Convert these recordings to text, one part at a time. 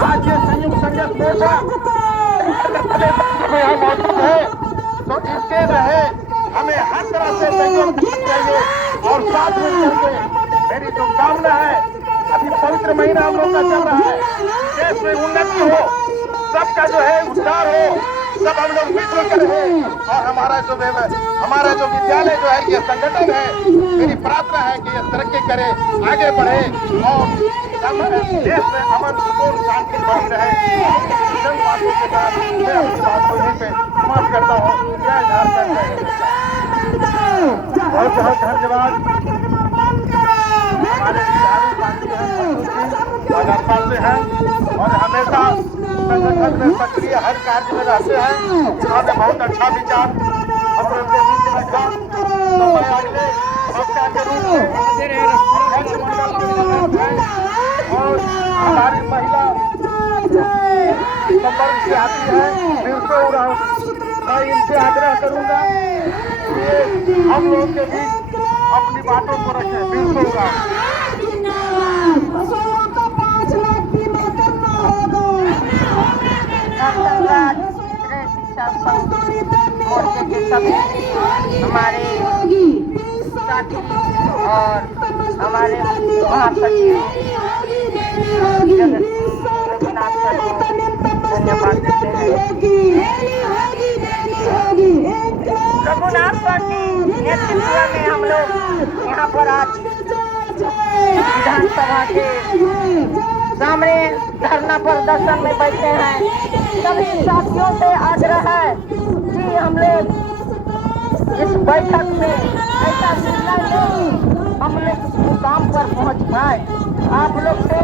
आज ये संयुक्त संघर्ष मोर्चा में हम मौजूद है, तो इसके रहे हमें हर तरह से सहयोग चाहिए और साथ में चलते मेरी शुभकामना है। अभी पवित्र महीना हम लोग का चल रहा है, देश में उन्नति हो, सबका जो है उद्धार हो, सब हम लोग मिलजुल कर रहे। और हमारा जो विद्यालय जो है ये संगठन है, मेरी प्रार्थना है कि ये तरक्की करे, आगे बढ़े और देश में अमन सुकून शांति बनी रहे। चंद बातों के साथ मैं अपनी बात को यहीं पे समाप्त करता हूँ। जय झारखंड, बहुत बहुत धन्यवाद। हमारे बिहारी पार्टी भाजपा से हैं और हमेशा संगठन में सक्रिय हर कार्य में रहते हैं। उन्होंने बहुत अच्छा विचार हम लोग के बीच रखा, तो मैं अगले वक्ता के रूप में और हमारी महिला संपर्क से आती है बिरसो उरांव, मैं इनसे आग्रह करूंगा कि हम लोग के बीच अपनी बातों को रखें। बिरसो उरांव मोर्चे के सभी हमारे साथी और हमारे महासचिव रघुनाथ सर को धन्यवाद देते हैं। रघुनाथ सर की नेतृत्व में हम लोग यहाँ पर आज विधानसभा के सामने धरना प्रदर्शन में बैठे हैं। सभी साथियों से आग्रह है कि हम लोग इस बैठक में ऐसा निर्णय लें, हम लोग मुकाम पर पहुंच पाए। आप लोग से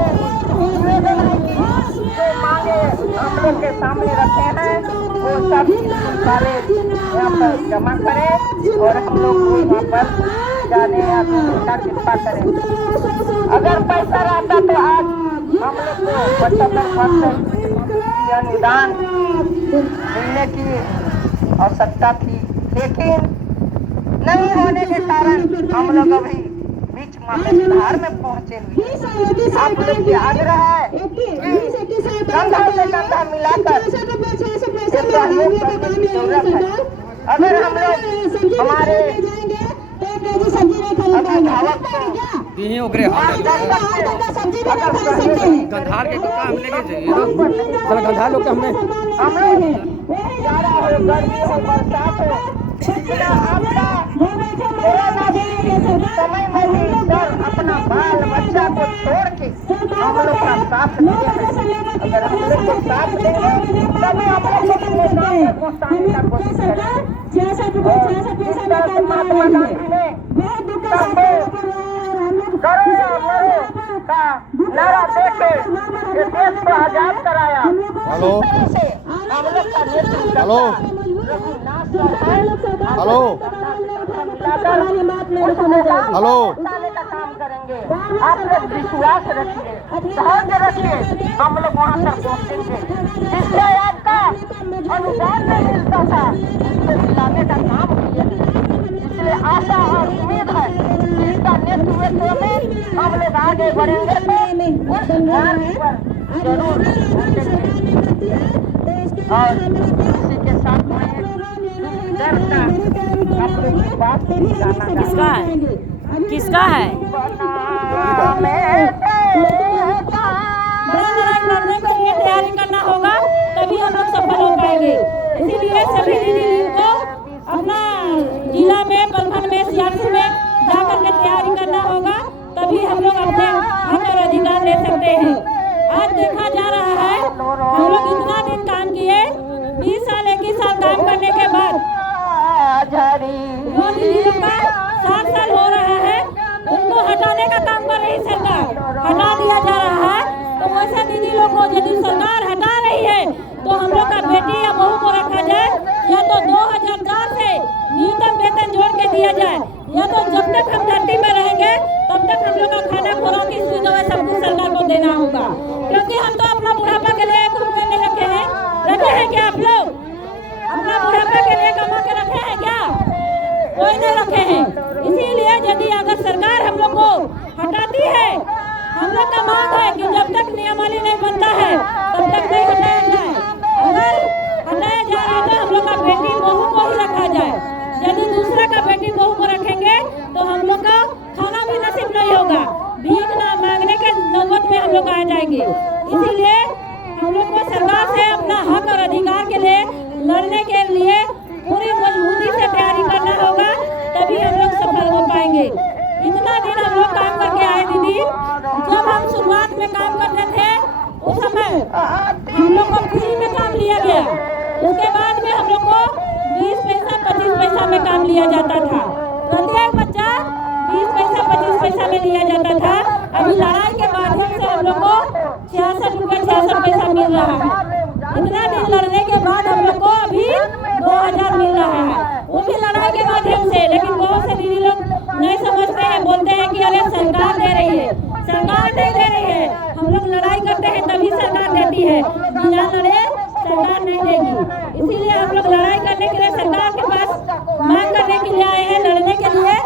निवेदन है कि जो मांगे हम लोग के सामने रखे हैं वो सब सारे यहाँ पर जमा करें और हम लोग को वहाँ पर जाने या का कृपा करें। अगर पैसा रहता तो आज हम लोग को 75% अनुदान मिलने की आवश्यकता थी, लेकिन नहीं होने के कारण हम लोग अभी बीच महाधार में पहुंचे हुए। आप लोग की आग्रह है कि कंधा से कंधा मिलाकर सहयोग करने की जरूरत है। अगर हम लोग हमारे अभिभावक यहीं ओकरे हाल गंधार के टुकड़ा हम लेके जाइए ना, गंधार लोग हमने हम लोग जाड़ा हो, गर्मी हो, बरसात हो, इतना आपका कोरोना समय में भी सर अपना बाल बच्चा को छोड़ के हम लोग का साथ दिए हैं। अगर हम लोग को साथ देंगे तभी हम लोग को पहुँचाने का कोशिश करेंगे। जिस तरह से महात्मा गांधी ने करो या मरो का नारा देके ये देश को आजाद कराया। हेलो हम लोग का नेतृत्व हेलो हेलो हेलो उठाने का काम करेंगे। आप लोग विश्वास रखिए, धैर्य रखिए, हम लोग वहाँ तक पहुँचेंगे। जिससे आपका अनुदान नहीं मिलता था उसको दिलाने का काम किया। इसलिए आशा और उम्मीद है इसका नेतृत्व में हम लोग आगे बढ़ेंगे तो उस मार्ग पर जरूर पहुँचेंगे। और इसी के साथ मैं डर का आप लोग की बात किसका है? किसका है? लड़ने के लिए तैयारी करना होगा तभी हम लोग सफल हो पाएंगे। इसीलिए सभी दीदी को अपना जिला में, प्रखंड में, सियासी में जाकर के तैयारी करना होगा, तभी हम लोग अपने हक और अधिकार ले सकते हैं। आज देखा जा रहा है हम लोग इतना दिन काम किए, 20 साल 21 साल काम करने के बाद वो दीदी लोग का 60 साल हो रहा है, उनको हटाने का काम कर रही सरकार, हटा दिया जा रहा है। तो वैसे दीदी लोग को यदि सरकार हटा रही है तो हम लोग का बेटी या बहू को रखा जाए, या तो 2004 से न्यूनतम वेतन जोड़ के दिया जाए, या तो जब तक हम धरती में रहेंगे तब तक हम लोग का खाना खुराक की सुविधा सब कुछ सरकार को देना होगा। क्योंकि हम तो अपना बुढ़ापा के लिए 1 रुपये नहीं रखे हैं क्या? आप लोग अपना बुढ़ापा के लिए कमा के रखे हैं क्या? कोई नहीं रखे हैं। इसीलिए यदि अगर सरकार हम लोग को हटाती है, हम लोग का मांग है कि जब तक नियमावली नहीं बनता है इसीलिए हम लोग को सरकार से अपना हक और अधिकार के लिए लड़ने के लिए पूरी मजबूती से तैयारी करना होगा, तभी हम लोग सफल हो पाएंगे। इतना दिन हम लोग काम करके आए दीदी, जब हम शुरुआत में काम करते थे उस समय हम लोग को फ्री में काम लिया गया, उसके बाद में हम लोग को 20 पैसा 25 पैसा में काम लिया जाता था। प्रत्येक बच्चा 20 पैसा 25 पैसा में लिया जाता था। अभी लड़ाई के माध्यम से हम लोग को 66 रुपये 66 पैसा मिल रहा है। इतना दिन लड़ने के बाद हम लोग को अभी 2000 मिल रहा है, वो भी लड़ाई के माध्यम से। लेकिन बहुत से दीदी लोग नहीं समझते हैं, बोलते हैं कि अरे सरकार दे रही है, सरकार नहीं दे रही है। हम लोग लड़ाई करते हैं तभी सरकार देती है, बिना लड़े सरकार नहीं देगी। इसीलिए हम लोग लड़ाई करने के लिए सरकार के पास मांग करने के लिए आए हैं, लड़ने के लिए।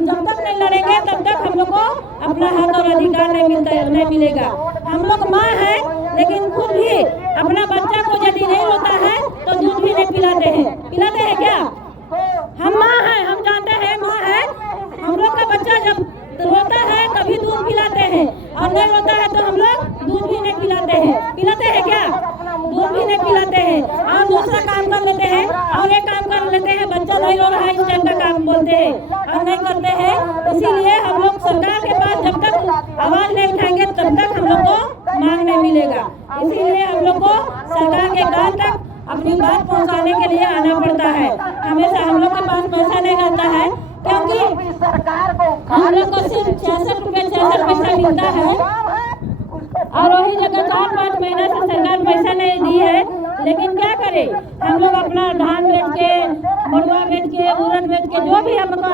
जब तक नहीं लड़ेंगे तब तक हम लोग को अपना हक और अधिकार नहीं मिलेगा। हम लोग माँ हैं, लेकिन खुद भी अपना बच्चा को यदि नहीं होता है तो दूध भी नहीं पिलाते हैं क्या? हम माँ हैं, हम जानते हैं माँ है। हम लोग का बच्चा जब रोता है तभी दूध पिलाते हैं, और नहीं रोता है तो हम लोग दूध भी नहीं पिलाते हैं क्या? दूध भी नहीं पिलाते हैं, और दूसरा काम कर लेते हैं, और एक काम कर लेते हैं, बच्चा नहीं रो रहा है इस टाइम का काम बोलते हैं और नहीं करते हैं। इसीलिए हम लोग सरकार के पास जब तक आवाज नहीं उठाएंगे तब तक हम लोग को मांग नहीं मिलेगा। इसीलिए हम लोग को सरकार के गांव तक अपनी बात पहुंचाने के लिए आना पड़ता है। हमेशा हम लोग के पास पैसा नहीं रहता है, क्योंकि हम लोग को सिर्फ 66 रुपये 66 पैसा मिलता है, और वही जगह 4-5 महीना से सरकार पैसा नहीं दी है। लेकिन क्या करें, हम लोग अपना धान बेच के, मड़ुआ बेच के, उड़द बेच के, जो भी हम लोग का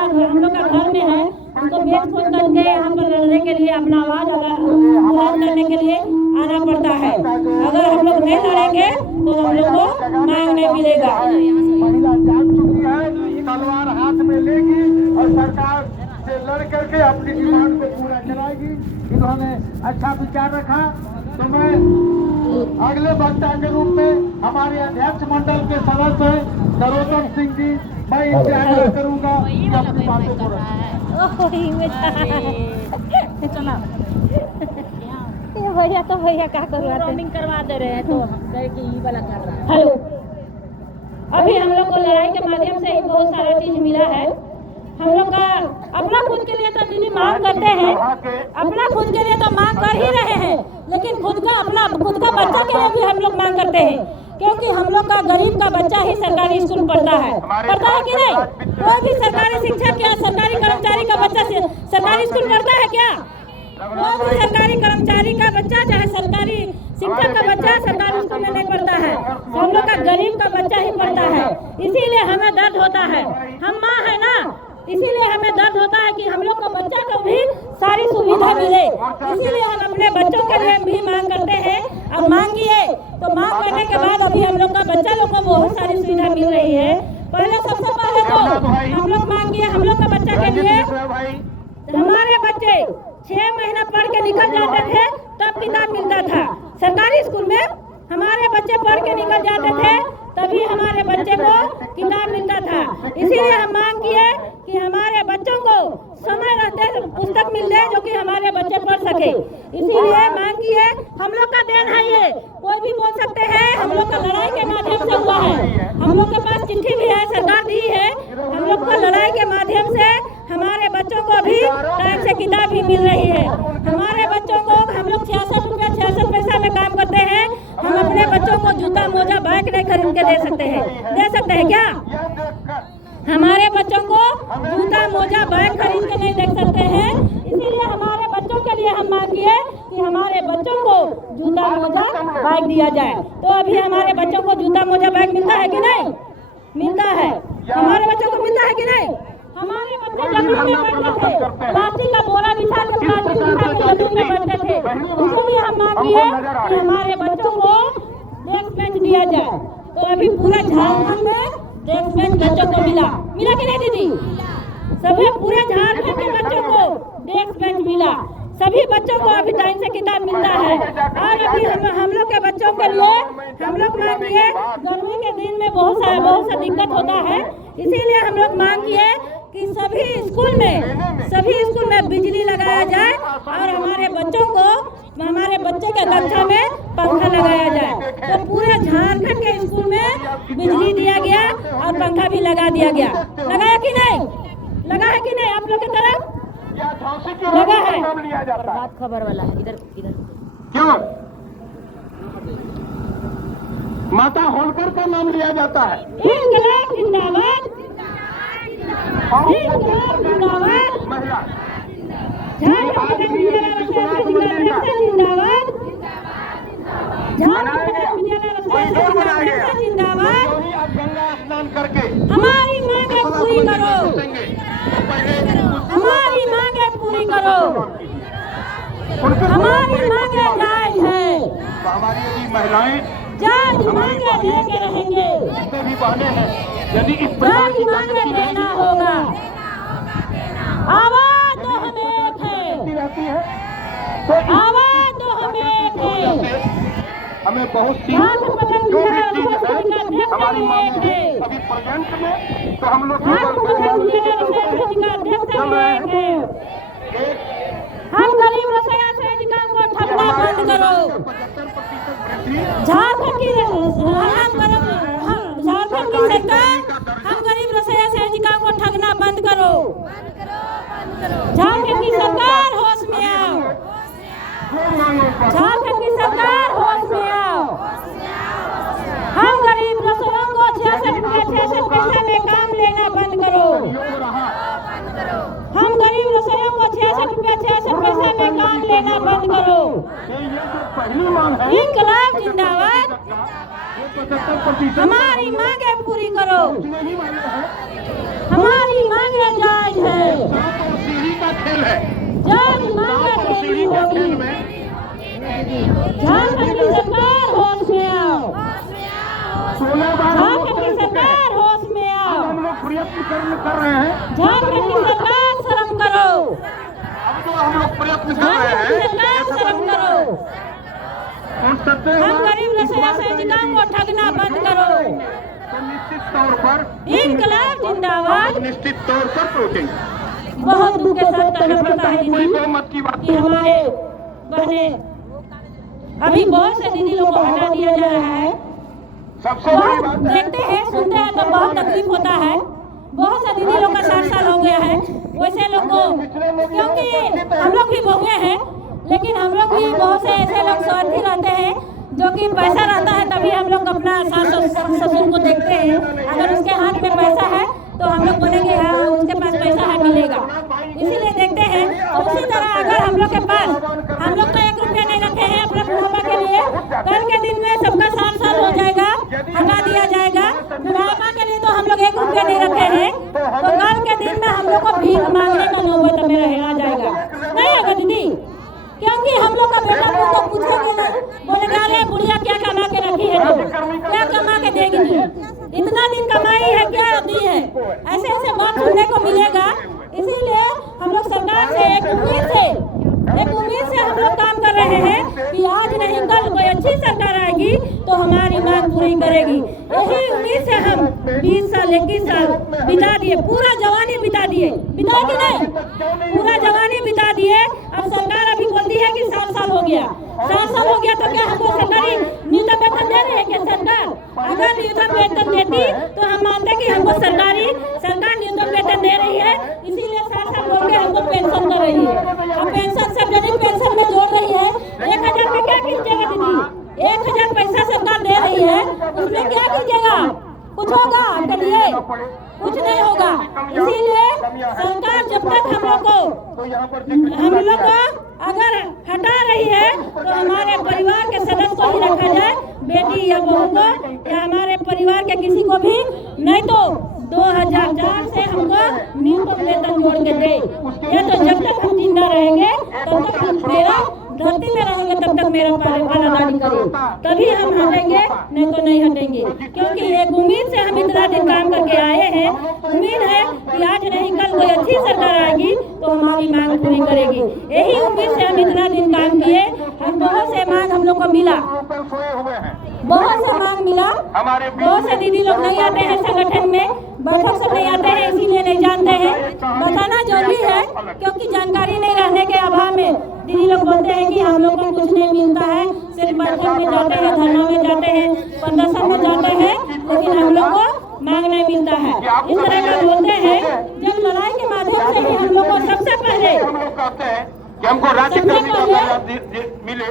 घर में है उनको बेच खोज करके हम लोग लड़ने के लिए, अपना आवाज बुलंद करने के लिए आना पड़ता है। अगर हम लोग नहीं लड़ेंगे तो हम लोग को मांग नहीं मिलेगा। महिला जाग चुकी है, तलवार हाथ में लेगी और सरकार से लड़ करके अपनी डिमांड को पूरा कराएगी। इन्होंने अच्छा विचार रखा, तो मैं अगले वक्ता के रूप में हमारे अध्यक्ष मंडल के सदस्य नरोत्तम सिंह जी, मैं इनसे आग्रह करूंगा कि अपनी बातों को रखें। भैया तो भैया क्या करवाते करवा दे रहे हैं, तो हम कहे कि ये वाला कर रहा है। हेलो, अभी हम लोग को लड़ाई के माध्यम से ही बहुत सारा चीज मिला है। हम लोग का अपना खुद के लिए तो दीदी मांग करते हैं, अपना खुद के लिए तो मांग कर ही रहे हैं, लेकिन खुद का बच्चा के लिए भी हम लोग मांग करते हैं, क्योंकि हम लोग का गरीब का बच्चा ही सरकारी स्कूल पढ़ता है कि नहीं? कोई भी सरकारी शिक्षक या सरकारी कर्मचारी का बच्चा सरकारी स्कूल पढ़ता है क्या? कोई भी सरकारी कर्मचारी का बच्चा, चाहे सरकारी शिक्षक का बच्चा सरकारी स्कूल में नहीं पढ़ता है। हम लोग का गरीब का बच्चा ही पढ़ता है। इसीलिए हमें दर्द होता है, हम माँ है ना, इसीलिए हमें दर्द होता है कि हम लोग को बच्चा को भी सारी सुविधा मिले। इसीलिए हम अपने बच्चों के लिए भी मांग करते हैं, और मांगिए तो मांग करने के बाद अभी हम लोग का बच्चा लोग को बहुत सारी सुविधा मिल रही है। पहले सबसे पहले तो हम लोग मांगिए हम लोग का बच्चा के लिए, हमारे बच्चे 6 महीना पढ़ के निकल जाते थे तब किताब मिलता था सरकारी स्कूल में। हमारे बच्चे पढ़ के निकल जाते थे तभी हमारे बच्चे को किताब मिलता था। इसीलिए हम मांग किए कि हमारे बच्चों को समय रहते पुस्तक मिल जाए जो कि हमारे बच्चे पढ़ सके। इसीलिए मांग किए, हम लोग का देन है ये, कोई भी बोल सकते हैं, हम लोग का लड़ाई के माध्यम से हुआ है। हम लोग के पास चिट्ठी भी है, सरकार दी है, हम लोग को लड़ाई के माध्यम से हमारे बच्चों को भी टाइम से किताब भी मिल रही है। हमारे बच्चों को हम लोग 66 रुपया 66 पैसा में काम करते हैं। हम अपने बच्चों को जूता मोजा बैग नहीं खरीद के दे सकते हैं क्या? हमारे बच्चों को जूता मोजा बैग खरीद के नहीं दे सकते हैं। इसीलिए हमारे बच्चों के लिए हम मांगिए कि हमारे बच्चों को जूता मोजा बैग दिया जाए। तो अभी हमारे बच्चों को जूता मोजा बैग मिलता है कि नहीं? मिलता है। हमारे बच्चों को मिलता है कि नहीं? हमारे बच्चे जमीन में बैठते थे, प्लास्टिक का बोरा बिछा के जमीन में बैठते थे। इसलिए हम मांगिए कि हमारे बच्चों को डेस्क बेंच दिया जाए। तो अभी पूरा झारखंड में डेस्क बेंच बच्चों को मिला कि नहीं दीदी? सभी पूरे झारखंड के बच्चों को डेस्क बेंच मिला। सभी बच्चों को अभी टाइम से किताब मिलता है। और अभी हम लोग के बच्चों के लिए हम लोग मांगिए, गर्मी के दिन में बहुत सा दिक्कत होता है। इसीलिए हम लोग मांगिए कि सभी स्कूल में बिजली लगाया जाए और हमारे बच्चों को हमारे बच्चे के कक्षा में पंखा लगाया जाए। तो पूरे झारखंड के स्कूल में बिजली दिया गया और पंखा भी लगा दिया गया। लगाया कि नहीं? लगा है कि नहीं आप लोग की तरफ? या झांसी के लगा है। नाम लिया जाता है। बात खबर वाला है, इधर इधर क्यों? माता होलकर का नाम लिया जाता है। इंकलाब जिंदाबाद, इंकलाब जिंदाबाद, महिला झारखंड का विद्यालय रसायन जिंदाबाद, जिंदाबाद, झारखंड का विद्यालय रसायन जिंदाबाद। वही आप गंगा स्नान करके हमारी मांगे पूरी करो, हमारी मांगे पूरी करो, हमारी मांगे जायज है, तो हमारी यदि महिलाएं जायज मांगे लेके रहेंगे, जितने भी बहने हैं यदि इस जायज मांगे देना होगा। आवाज तो हम एक है, रहती है तो आवाज तो हम एक है। हमें बहुत सी झारखंड का जो भी विद्यालय चीज रसायन है जिंदाबाद हमारी मांग एक है है, अभी प्रेजेंट में तो हम लोग झारखंड का विद्यालय रसायन जिंदाबाद एक है। हम गरीब रसोइया सेविकाओं को ठगना बंद करो। 75% वृद्धि झारखंड की झारखंड की सरकार हम गरीब रसोइया सेविकाओं को ठगना बंद करो। झारखंड की सरकार होश में आओ, झारखंड की सरकार होश में आओ। हम गरीब रसोइयों को 66 पैसा में काम लेना बंद करो। हम गरीब रसोइयों को 66 पैसा में काम लेना बंद करो। ये जो पहली मांग है इंकलाब जिंदाबाद, ये 75% हमारी मांगे पूरी करो, नहीं मांगे हैं। हमारी मांगे जायज है, सांप और सीढ़ी का खेल है। जायज मांगे सांप और देनी सीढ़ी के खेल होगी। में झारखंड की सरकार होश में आओ, 16 बार झारखंड की सरकार होश में आओ। हम लोग प्रयत्न कर रहे हैं। झारखंड की सरकार शर्म करो, अब तो हम लोग प्रयत्न कर रहे झारखंड की हैं। सरकार शर्म करो। उन सत्य हम गरीब रसोइया सेविकाओं को ठगना बंद करो। तो निश्चित तौर पर इंकलाब जिंदाबाद। निश्चित तौर पर रोकेंगे। बहुत दुख के साथ कहना पड़ता है कोई दीदी बहुमत की बात कि हमारे बहने अभी बहुत से दीदी लोग को हटा दिया जा रहा है। सबसे बड़ी बात बहुत है देखते हैं सुनते हैं तो बहुत तकलीफ होता है। बहुत से दीदी लोग का 60 साल हो गया है। वैसे लोग को क्योंकि हम लोग भी बहुए हैं, लेकिन हम लोग भी बहुत से ऐसे लोग स्वार्थी रहते हैं जो कि पैसा रहता है तभी हम लोग अपना सास ससुर को देखते हैं। अगर उसके हाथ में पैसा है तो हम लोग बोलेंगे हाँ उसके पास पैसा है मिलेगा, इसीलिए देखते हैं। और उसी तरह अगर हम लोग के पास हम लोग तो 1 रुपया नहीं रखे हैं अपने बुढ़ापा के लिए, कल के दिन में सबका 60 साल हो जाएगा, हटा दिया जाएगा। बुढ़ापा के लिए तो हम लोग 1 रुपया नहीं रखे हैं, तो कल के दिन में हम लोग को भीख मांगने का नौबत में रहना जाएगा, नहीं होगा दीदी। क्योंकि हम लोग का बेटा को तो पूछोगे नहीं, बोलेगा अरे बुढ़िया क्या कमा के रखी है, तो क्या कमा के देगी तू, इतना दिन कमाई है क्या दी है, ऐसे ऐसे बात सुनने को मिलेगा। इसीलिए हम लोग सरकार से एक उम्मीद से हम लोग काम कर रहे हैं कि आज नहीं कल कोई अच्छी सरकार आएगी तो हमारी मांग पूरी करेगी। यही उम्मीद से हम 20 साल 21 साल बिता दिए, पूरा जवानी बिता दिए, बिता कि नहीं, पूरा जवानी बिता दिए। अब सरकार अभी बोलती है कि 7 साल हो गया, 7 साल हो गया तो क्या हमको सरकारी न्यूनतम वेतन दे रही है क्या सरकार? अगर न्यूनतम वेतन देती तो हम मानते कि हमको सरकार न्यूनतम वेतन दे रही है, इसीलिए 7 साल बोल के हमको पेंशन कर रही है। अब पेंशन सार्वजनिक पेंशन में जोड़ रही है, 1000 में क्या कीजिएगा दीदी? 1000 पैसा सरकार दे रही है, उसमें क्या कीजिएगा? कुछ होगा आपके लिए? कुछ नहीं होगा। इसीलिए सरकार जब तक हम लोग को अगर हटा रही है तो हमारे परिवार के सदस्य को ही रखा जाए, बेटी या बहू को या हमारे परिवार के किसी को भी, नहीं तो 2004 से हमको न्यूनतम वेतन जोड़ के दे। या तो जब तक हम जिंदा रहेंगे तब तक मेरा धरती में रहेंगे तब तक मेरा पालादारी करे, तभी हम हटेंगे, नहीं तो नहीं हटेंगे। क्योंकि एक उम्मीद से हम इतना दिन काम करके आए हैं, उम्मीद है कि आज नहीं कल कोई अच्छी सरकार आएगी तो हमारी मांग पूरी करेगी। यही उम्मीद से हम इतना दिन काम किए। हम बहुत से मांग हम लोग को मिला, बहुत से मांग मिला। बहुत से दीदी लोग नहीं आते हैं संगठन में, बैठक से नहीं आते हैं, इसीलिए नहीं जानते हैं। बताना जरूरी है क्योंकि जानकारी नहीं रहने के अभाव में दीदी लोग बोलते हैं कि हम लोग को कुछ नहीं मिलता है, सिर्फ बैठक में जाते हैं, धरना में जाते हैं, प्रदर्शन में जाते हैं, लेकिन हम लोग को मांग नहीं मिलता है। इस तरह का बोलते हैं। जब लड़ाई के माध्यम से ही हम लोग को सबसे पहले हम लोग कहते हैं कि हमको राज्यकर्मी का दर्जा मिले,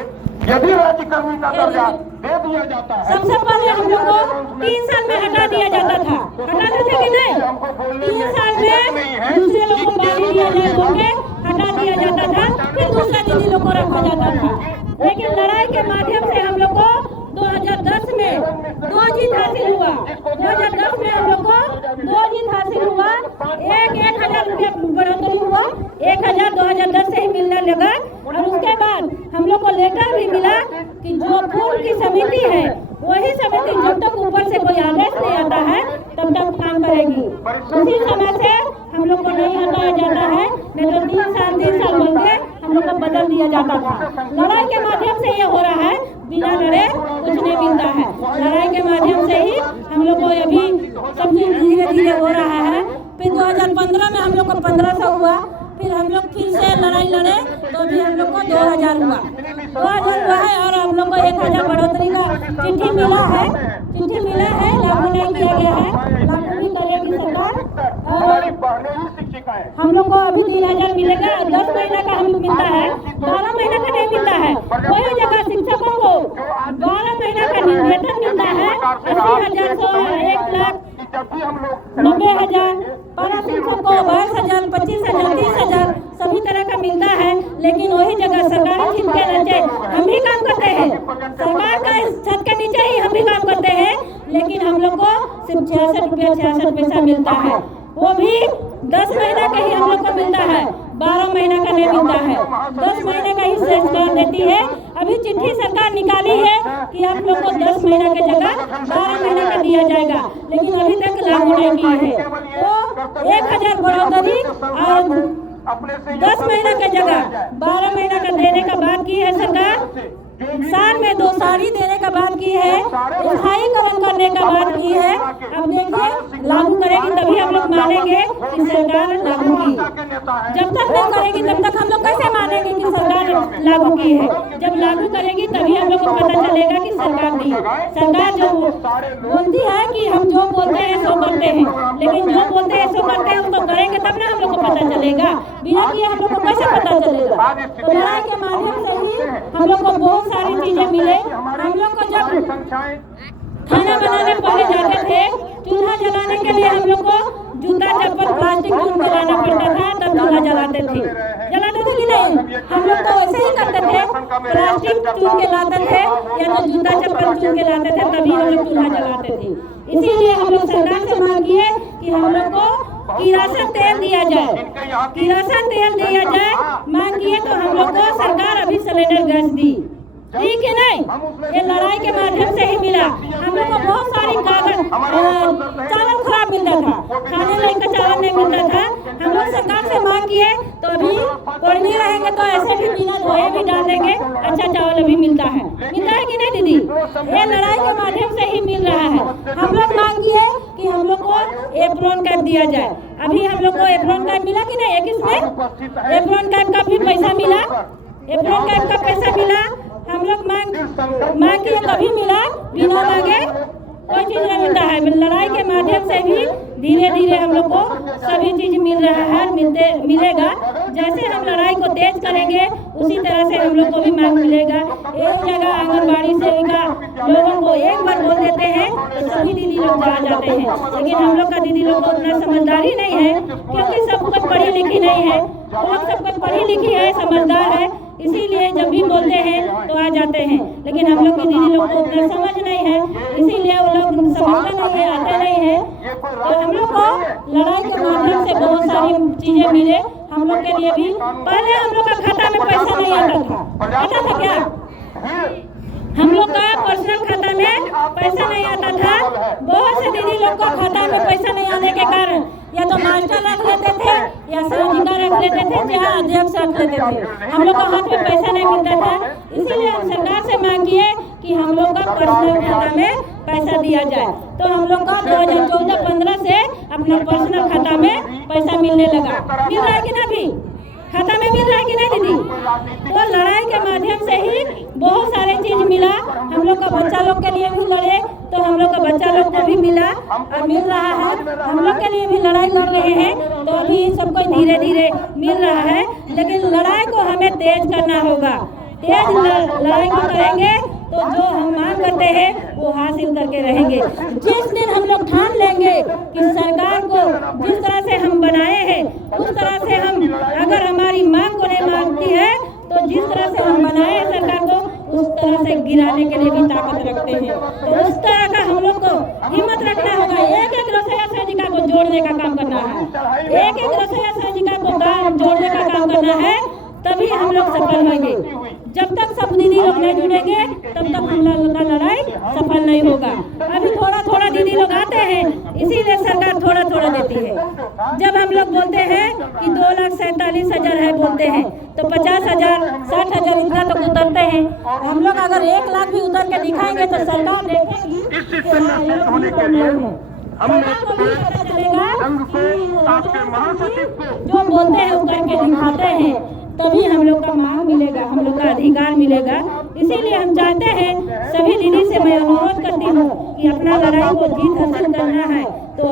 यदि राज्यकर्मी का दर्जा दे दिया जाता है। सबसे पहले हम लोग को 3 साल में हटा दिया जाता था, हटाते थे कि नहीं? 3 साल में दूसरे लोग को बाहर दिया जाए बोल के हटा दिया जाता था, फिर दूसरा दीदी लोग को रखा जाता था। लेकिन लड़ाई के माध्यम से हम लोग को 2010 में 2 जीत हासिल हुआ। 2010 में हम लोग को 2 जीत हासिल हुआ। 1,000 रुपया बढ़ोतरी हुआ। 1,000 2010 से ही मिलने लगा। और उसके बाद हम लोग को लेटर भी मिला कि जो पूर्व की समिति है वही समिति जब तक ऊपर से कोई आदेश नहीं आता है तब तक काम करेगी। उसी समय से हम लोग को नहीं हटाया जाता है, नहीं तो 3 साल बोल के हम लोग को बदल दिया जाता था। लड़ाई के माध्यम से ये हो रहा है, बिना लड़े कुछ नहीं मिलता है। लड़ाई के माध्यम से ही हम लोग को अभी सब चीज धीरे धीरे हो रहा है। फिर 2015 में हम लोग को 1500 हुआ। फिर हम लोग फिर से लड़ाई लड़े तो भी हम लोग को 2000 हुआ। 2000 हुआ है और हम लोग को 1000 बढ़ोतरी का चिट्ठी मिला है। लागू नहीं किया गया है, लागू भी करेगी सरकार। और हम लोग को अभी 3000 मिलेगा। 10 महीना का हमें मिलता है, 12 महीना का नहीं मिलता है। वही जगह शिक्षकों को 12 महीना का वेतन मिलता है। 80,000 से 1,90,000। पारा शिक्षक को 22,000, 25,000, 30,000 सभी तरह का मिलता है। लेकिन वही जगह सरकारी छत के नीचे हम भी काम करते हैं, सरकार का छत के नीचे ही हम भी काम करते हैं। लेकिन हम लोग को सिर्फ 66 रुपया 66 पैसा मिलता है। वो भी 10 महीना का ही हम लोग को मिलता है, 12 महीना का नहीं मिलता है। 10 महीने का ही सरकार देती है। अभी चिट्ठी सरकार निकाली है कि आप लोग को 10 महीना की जगह 12 महीना का दिया जाएगा, लेकिन अभी तक लागू नहीं की है। तो 1,000 बढ़ोतरी और 10 महीना की जगह 12 महीना का देने का बात की है सरकार। साल में 2 साड़ी देने का बात की है, स्थायीकरण करने का बात की है। अब देखिए लागू करेगी तभी हम लोग मानेंगे कि सरकार लागू की। जब तक नहीं करेगी तब तक हम लोग कैसे मानेंगे कि सरकार लागू की है? जब लागू करेगी तभी हम लोग को पता चलेगा कि सरकार दी। सरकार जो बोलती है कि हम जो बोलते हैं सो करते हैं, लेकिन जो बोलते हैं सो करते हैं उसको करेंगे तब ना हम लोग को पता चलेगा। बिना किए हम लोग को कैसे पता चलेगा? तो लड़ाई के माध्यम से ही हम लोग को बहुत सारी चीजें मिले। हम लोग को जब खाना बनाने पहले जाते थे, चूल्हा जलाने के लिए हम लोग को जूता चप्पल प्लास्टिक चुन के लाना पड़ता था, तब चूल्हा जलाते थे कि नहीं? हम लोग तो वैसे ही करते थे, प्लास्टिक चुन के लाते थे या तो जूता चप्पल चुन के लाते थे, तभी हम लोग चूल्हा जलाते थे। इसीलिए हम लोग सरकार से मांगिए कि हम लोग को किरासन तेल दिया जाए, किरासन तेल दिया जाए। मांगिए तो हम लोग को सरकार अभी सिलेंडर गैस दी, ठीक है नहीं? ये लड़ाई के माध्यम से ही मिला। हम लोग को बहुत सारी चावल खराब मिलता था, खाने लायक का चावल नहीं मिलता था। हम लोग सरकार से मांग किए तो अभी पढ़ने रहेंगे तो ऐसे भी बिना धोए भी डाल देंगे, अच्छा चावल अभी मिलता है कि नहीं दीदी? ये लड़ाई के माध्यम से ही मिल रहा है। हम लोग मांगिए कि हम लोग को एप्रोन कैप दिया जाए। अभी हम लोग को एप्रोन कैप मिला कि नहीं? किसमें एप्रोन कैप का भी पैसा मिला? एप्रोन कैप का पैसा मिला। हम लोग मांग किए कभी मिला, बिना मांगे कोई चीज नहीं मिलता है। लड़ाई के माध्यम से भी धीरे धीरे हम लोग को सभी चीज मिल रहा है, मिलेगा। जैसे हम लड़ाई को तेज करेंगे उसी तरह से हम लोग को भी मांग मिलेगा। एक जगह आंगनबाड़ी सेविका लोगों को एक बार बोल देते हैं तो सभी दीदी लोग जा जाते हैं, लेकिन हम लोग का दीदी लोग को उतना समझदारी नहीं है, क्योंकि सब कुछ पढ़ी लिखी नहीं है। वो लोग सब कुछ पढ़ी लिखी है, समझदार है, इसीलिए जब भी बोलते हैं तो आ जाते हैं। लेकिन हम लोग की दीदी लोग को उतना समझ नहीं है, इसीलिए वो लोग समझते नहीं है, आते नहीं है। तो हम लोग को लड़ाई के माध्यम से बहुत सारी चीजें मिले। हम लोग के लिए भी पहले हम लोग का खाता में पैसा नहीं आता था क्या? हम लोग का पर्सनल खाता में पैसा नहीं आता था। बहुत से दीदी लोग को खाता में पैसा नहीं आने के कारण या तो मास्टर रख लेते थे या सेविका रख लेते थे, जहाँ अध्यक्ष रख लेते थे। हम लोग को हाथ में पैसा नहीं मिलता था। इसीलिए हम सरकार से मांगिए कि हम लोग का पर्सनल खाता में पैसा दिया जाए। तो हम लोग का 2014-15 से अपने पर्सनल खाता में पैसा मिलने लगा। मिल रहा है कि ना? भी खाता में मिल रहा है कि नहीं दीदी? तो लड़ाई के माध्यम से ही बहुत सारे चीज मिला। हम लोग का बच्चा लोग के लिए भी लड़े तो हम लोग का बच्चा लोग को भी मिला और मिल रहा है। हम लोग के लिए भी लड़ाई लड़ रहे हैं तो अभी सबको धीरे धीरे मिल रहा है, लेकिन लड़ाई को हमें तेज करना होगा। तेज लड़ाई को करेंगे तो जो हम मांग करते हैं वो हासिल करके रहेंगे। जिस दिन हम लोग ठान लेंगे कि सरकार को जिस तरह से हम बनाए हैं उस तरह से हम, अगर हमारी मांग को नहीं मानती है तो जिस तरह से हम बनाए हैं सरकार को उस तरह से गिराने के लिए भी ताकत रखते हैं। तो उस तरह का हम लोग को हिम्मत रखना होगा। एक एक रसोईया सहजिका को जोड़ने का काम करना है। एक एक रसोईया सहजिका को जोड़ने का काम करना है, तभी हम लोग सफल होंगे। जब तक सब दीदी लोग नहीं जुड़ेंगे तब तक हम लोग का लड़ाई सफल नहीं होगा। अभी थोड़ा थोड़ा दीदी लोग आते हैं, इसीलिए सरकार थोड़ा थोड़ा देती है। जब हम लोग बोलते हैं कि 2,47,000 है बोलते हैं तो 50,000 60,000 इतना तक उतरते हैं। हम लोग अगर 1 लाख भी उतर के दिखाएंगे तो सरकार देखेगी। होने के लिए हमने जो बोलते हैं वो करके दिखाते हैं, तभी हम लोग का मांग मिलेगा, हम लोग का अधिकार मिलेगा। इसीलिए हम चाहते हैं, सभी दीदी से मैं अनुरोध करती हूँ कि अपना लड़ाई को जीत हासिल करना है तो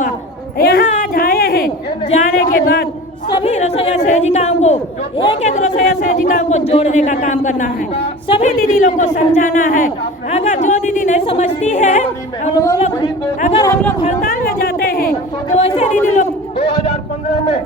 यहाँ आज आए हैं। जाने के बाद सभी रसोईया सहजिकाओं को, एक एक रसोईया सहजिकाओं को जोड़ने का काम करना है। सभी दीदी लोग को समझाना है। अगर जो दीदी नहीं समझती है और वो लोग, अगर हम लोग हड़ताल में जाते हैं तो ऐसे दीदी लोग 2015 में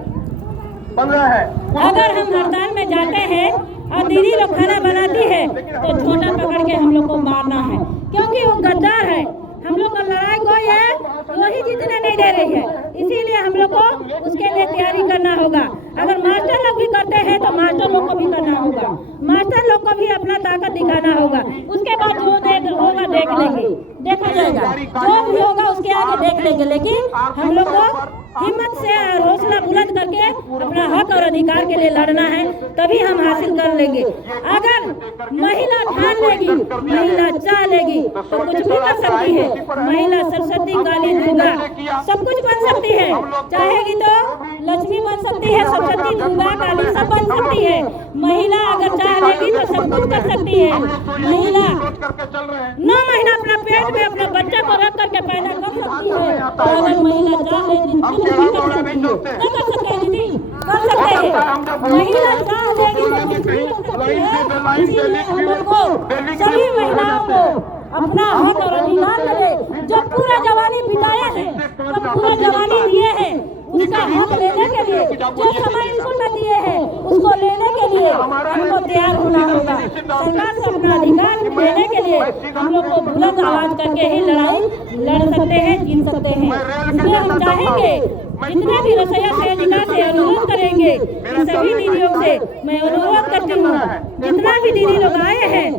15 है। अगर हम हड़ताल में जाते हैं और दीदी लोग खाना बनाती है तो झोटा पकड़ के हम लोग को मारना है, क्योंकि वो गद्दार है। हम लोग का लड़ाई कोई है वही जीतने नहीं दे रही है। इसीलिए हम लोग को उसके लिए तैयारी करना होगा। अगर मास्टर लोग भी करते हैं तो मास्टर लोग को भी करना होगा। मास्टर लोग को भी अपना ताकत दिखाना होगा। उसके बाद जो होगा देख लेंगे, देखा जाएगा। जो भी होगा उसके आगे देख लेंगे, लेकिन हम लोग को हिम्मत से और हौसला बुलंद करके अपना हक और अधिकार के लिए लड़ना है, तभी हम हासिल कर लेंगे। अगर महिला ठान लेगी, महिला चाह लेगी तो कुछ भी कर सकती है। महिला सरस्वती, काली, दुर्गा सब कुछ बन सकती है। चाहेगी तो लक्ष्मी बन सकती है, सरस्वती, दुर्गा, काली सब बन सकती है। महिला अगर चाह लेगी तो सब कुछ कर सकती है। महिला 9 महीना अपना पेट में अपना बच्चा को रख करके पैदा कर सकती है। और अगर महिला चाह लेगी कर सकते हैं दीदी, कर सकते हैं। महिला चाह लेगी इसीलिए हम लोग को, सभी महिलाओं को अपना हक और अधिकार मिले। जो पूरा जवानी बिताया है, जो पूरा जवानी दिए हैं, उसका हक लेने के लिए, जो समय स्कूल में दिए हैं उसको लेने के लिए हमको तैयार होना होगा। सरकार से अपना अधिकार लेने के लिए हम लोग को बुलंद आवाज करके ही लड़ाई लड़ सकते हैं, जीत सकते हैं। इसलिए हम चाहेंगे, जितने भी रसोईया सहजिका से अनुरोध करेंगे, इन सभी दीदियों से मैं अनुरोध करती हूँ, जितना भी दीदी लोग आए हैं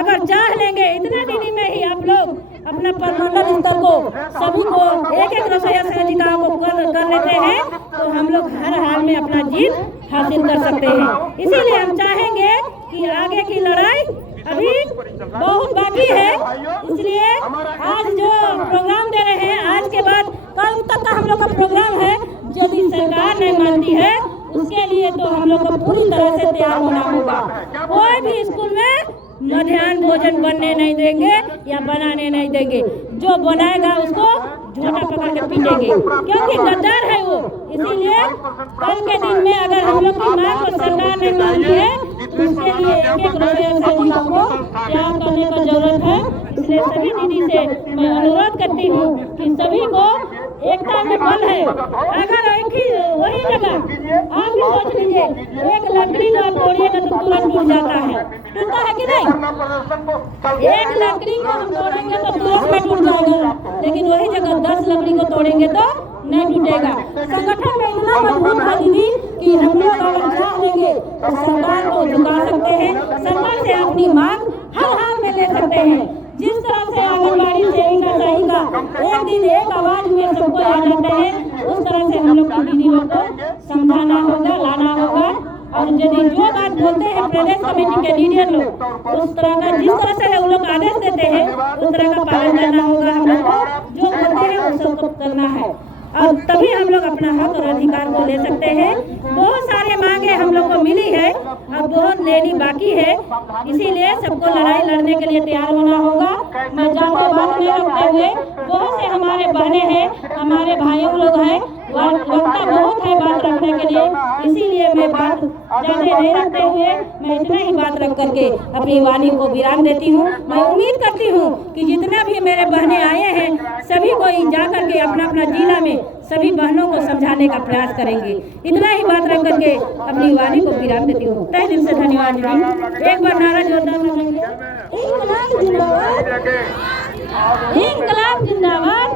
अगर चाह लेंगे, इतना दीदी में ही आप लोग अपना परमंडल स्तर को सभी को एक एक रसोईया सहजिका को कर लेते हैं तो हम लोग हर हाल में अपना जीत हासिल कर सकते हैं। इसीलिए हम चाहेंगे कि आगे की लड़ाई अभी बहुत बाकी है। इसलिए आज जो प्रोग्राम दे रहे हैं, आज के बाद कल तक का हम लोग का प्रोग्राम है। यदि सरकार नहीं मानती है उसके लिए तो हम लोग को पूरी तरह से तैयार होना होगा। कोई भी स्कूल में मध्याह्न भोजन बनने नहीं देंगे या बनाने नहीं देंगे। जो बनाएगा उसको झोटा पकड़ के पीटेंगे, क्योंकि गद्दार है वो। इसीलिए कल के दिन में अगर हम लोग की मांग को सरकार नहीं मानती है तो उसके लिए एक एक रसोईया सहजिका को तैयार करने का जरूरत है। इसलिए सभी दीदी से मैं अनुरोध करती हूँ कि सभी को एकता में बल है। अगर एक ही वही जगह आप भी सोच लीजिए, एक लकड़ी को आप तोड़िएगा तो तुरंत टूट जाता है, टूटता है कि नहीं? एक लकड़ी को हम तोड़ेंगे तो तुरंत में टूट जाएगा, लेकिन वही जगह 10 लकड़ी को तोड़ेंगे तो नहीं टूटेगा। संगठन में इतना मजबूत है दीदी कि हम लोग अगर चाह लेंगे तो सरकार को झुका सकते हैं, सरकार से अपनी मांग हर हाल में ले सकते हैं। जिस तरह से आंगनबाड़ी सेविका सहिका एक दिन एक आवाज में सबको आ जाते हैं, उस तरह से हम लोग की दीदी लोग को समझाना होगा, लाना होगा। और यदि जो बात बोलते हैं प्रदेश कमेटी के लीडर लोग, उस तरह का जिस तरह से वो लोग आदेश देते हैं उस तरह का पालन करना होगा। हम लोग को जो बोलते हैं वो सबको करना है। और तभी हम लोग अपना हक और अधिकार को ले सकते हैं। बहुत सारे मांगे हम लोग को मिली है, अब बहुत लेनी बाकी है, इसीलिए सबको लड़ाई लड़ने के लिए तैयार होना होगा। मैं ज़्यादा बात नहीं रखते हुए, बहुत से हमारे बहनें हैं, हमारे भाइयों लोग हैं, वक्ता बहुत है बात रखने के लिए, इसीलिए मैं बात ज़्यादा नहीं रखते हुए मैं इतना ही बात रख करके अपनी वाणी को विराम देती हूँ। मैं उम्मीद करती हूँ कि जितना भी मेरे बहनें आए हैं सभी कोई जा करके अपना अपना जिला में सभी बहनों को समझाने का प्रयास करेंगे। इतना ही बात रख करके अपनी वाणी को विराम देती हूँ। तहे दिल से धन्यवाद जी। एक बार नारा जोरदार लगाएंगे, इंकलाब जिंदाबाद, इंकलाब जिंदाबाद,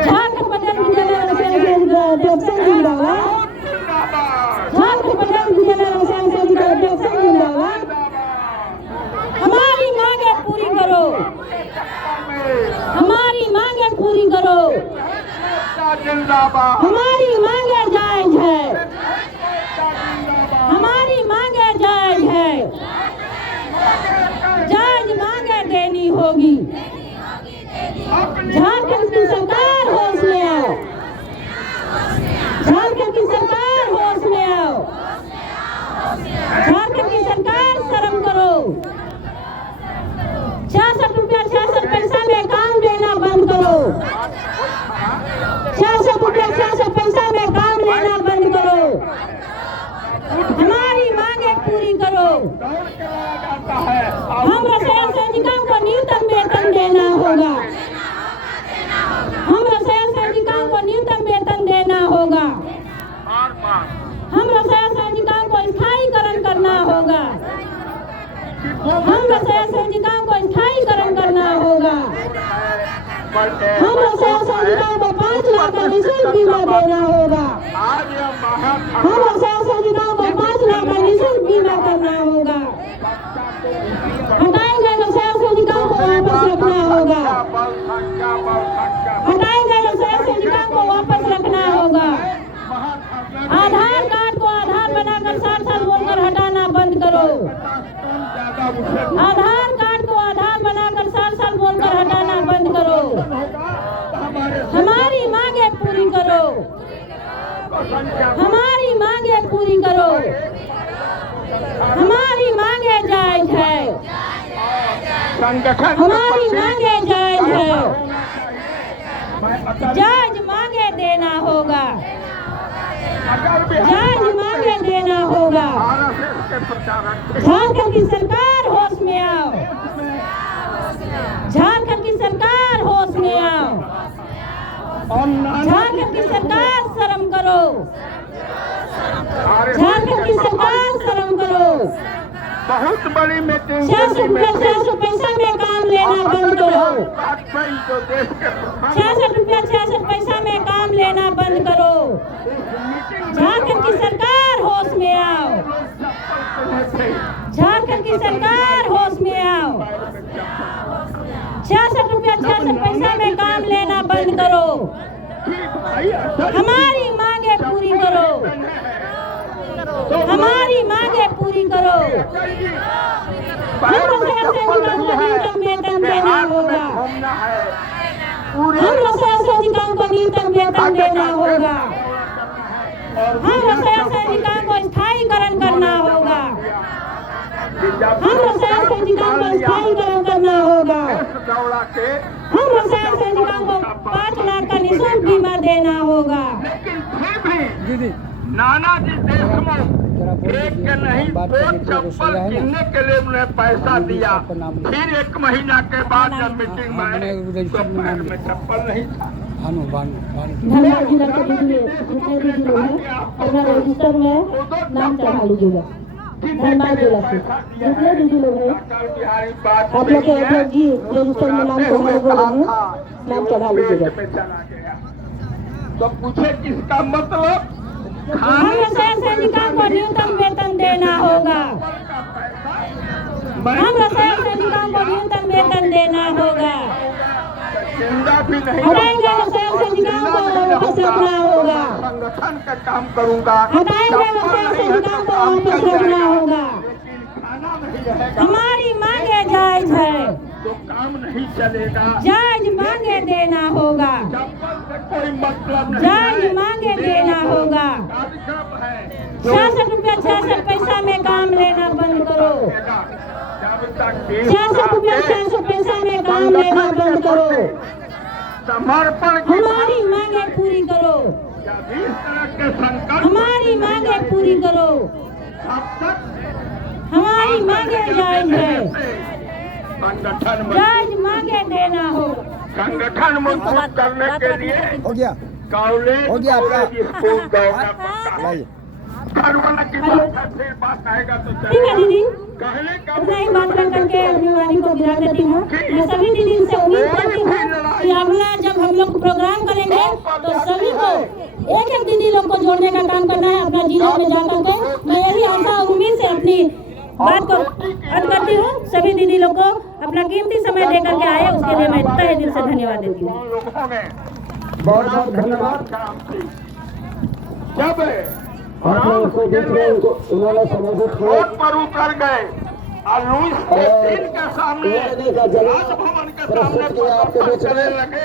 झारखंड प्रदेश विद्यालय जिंदाबाद, झारखंड प्रदेश विद्यालय जिंदाबाद। हमारी मांगे पूरी करो, हमारी मांगे पूरी करो, हमारी मांगे जायज है, हमारी मांगे जायज है, जायज मांगे देनी होगी। झारखंड की सरकार होश में आओ, झारखंड की सरकार होश में आओ, झारखंड की सरकार शर्म करो। 66 रुपया 66 पैसा में काम लेना बंद करो, 66 रुपया 66 पैसा में काम लेना बंद करो, हमारी मांगे पूरी करो। हम रसोई सैनिकों को न्यूनतम वेतन देना होगा, हम रसोई सैनिकों को न्यूनतम वेतन देना होगा, हम रसोई सैनिकों को स्थायीकरण करना होगा, हम रसोई सैनिकों को स्थायीकरण करना होगा, हम रसोई सैनिकों को 5 लाख का निःशुल्क बीमा देना होगा, हम रसोई सैनिकों को 5 लाख का निःशुल्क बीमा करना होगा। हटाएंगे रसोई सैनिकों को वापस रखना होगा, हटाएंगे रसोई सैनिकों को वापस रखना होगा। आधार कार्ड को आधार बनाकर 60 साल बोलकर हटाना बंद करो, आधार कार्ड को आधार बनाकर 60 साल बोलकर हटाना बंद करो, हमारी मांगे पूरी करो, हमारी मांगे पूरी करो, हमारी मांगे जायज है, हमारी मांगे जायज है, जायज मांगे देना होगा, जायज मांगे देना होगा। झारखंड की सरकार होश में आओ, झारखंड की सरकार होश में आओ, झारखंड की सरकार शर्म करो, झारखंड की सरकार शर्म करो। बहुत बड़ी मीटिंग 66 रुपया 66 पैसा में काम लेना बंद करो, 66 रुपया 66 पैसा में काम लेना बंद करो, झारखंड की सरकार होश में आओ, झारखंड की सरकार होश में आओ, 66 रुपया 66 पैसा में काम लेना बंद करो, हमारी मांगे पूरी करो, हमारी मांगे पूरी करो। हम रसोई सैनिकों को न्यूनतम वेतन देना होगा, हम रसोई सैनिकों को न्यूनतम वेतन देना होगा, हम रसोई सैनिकों को स्थायीकरण करना होगा, हम रसोई सैनिकों को स्थायीकरण करना होगा, हम रसोई सैनिकों को 5 लाख का निःशुल्क बीमा देना होगा। नानाजी देशमुख एक के नहीं 2 चप्पल किनने के लिए उन्हें पैसा दिया, फिर 1 महीना के बाद जब मीटिंग में आए तो पैर में चप्पल नहीं था। धन्यवाद जिला के दीजिए, जितने भी जिले हैं अपना रजिस्टर में नाम चढ़ा लीजिएगा। धन्यवाद जिला से जितने भी जिले हैं आप लोग के अध्यक्ष जी रजिस्टर में नाम चढ़ाने बोलेंगे, नाम चढ़ा लीजिएगा। तो पूछे किसका मतलब? हम रसोई सैनिकों को न्यूनतम वेतन देना होगा, हम रसोई सैनिकों को न्यूनतम वेतन देना होगा, हटाएंगे रसोई सैनिकों को वापस रखना होगा, संगठन का काम करूंगा, हटाएंगे रसोई सैनिकों को वापस रखना होगा, हमारी मांगे जायज है, तो काम नहीं चलेगा। जायज मांगे देना होगा, चप्पल से कोई मतलब नहीं जायज है। मांगे देना होगा। कार्यक्रम है 66 रुपया 66 पैसा में काम लेना बंद करो। जब तक 66 रुपया 66 पैसा में काम लेना बंद करो। समर्पण की हमारी मांगे पूरी करो, जब इस तरह के संकट हमारी मांगे पूरी करो। तब तक हमारी मांगे जायज है, संगठन जायज मांगे देना हो। संगठन मजबूत करने के लिए हो गया कॉलेज हो गया आपका। स्कूल दौड़ना पड़ता है। लाइए। घर वाला की बात है, फिर बात आएगा तो ठीक है चलेगा। दीदी, कहने का इतना ही बात रख करके अपनी वाणी को गिरा देती हूँ। मैं सभी दीदी से उम्मीद करती हूँ कि अगला जब हम लोग प्रोग्राम करेंगे तो सभी को एक एक दीदी लोग को जोड़ने का काम करना है अपना जिला में जा करके। मैं यही आशा और उम्मीद से अपनी बात को अंत करती हूँ। सभी दीदी लोग को अपना कीमती समय दे करके आए, उसके लिए मैं तहे दिल से धन्यवाद देती हूँ। लोगों ने बहुत बहुत धन्यवाद। काम की जब आप लोग उसको देख रहे हैं, उन्होंने संबोधित किया। रोड पर उतर गए और लुइस के दिन के सामने उन्होंने का जवाब राजभवन के प्रस्तुत सामने किया आपके बीच में। चलने लगे।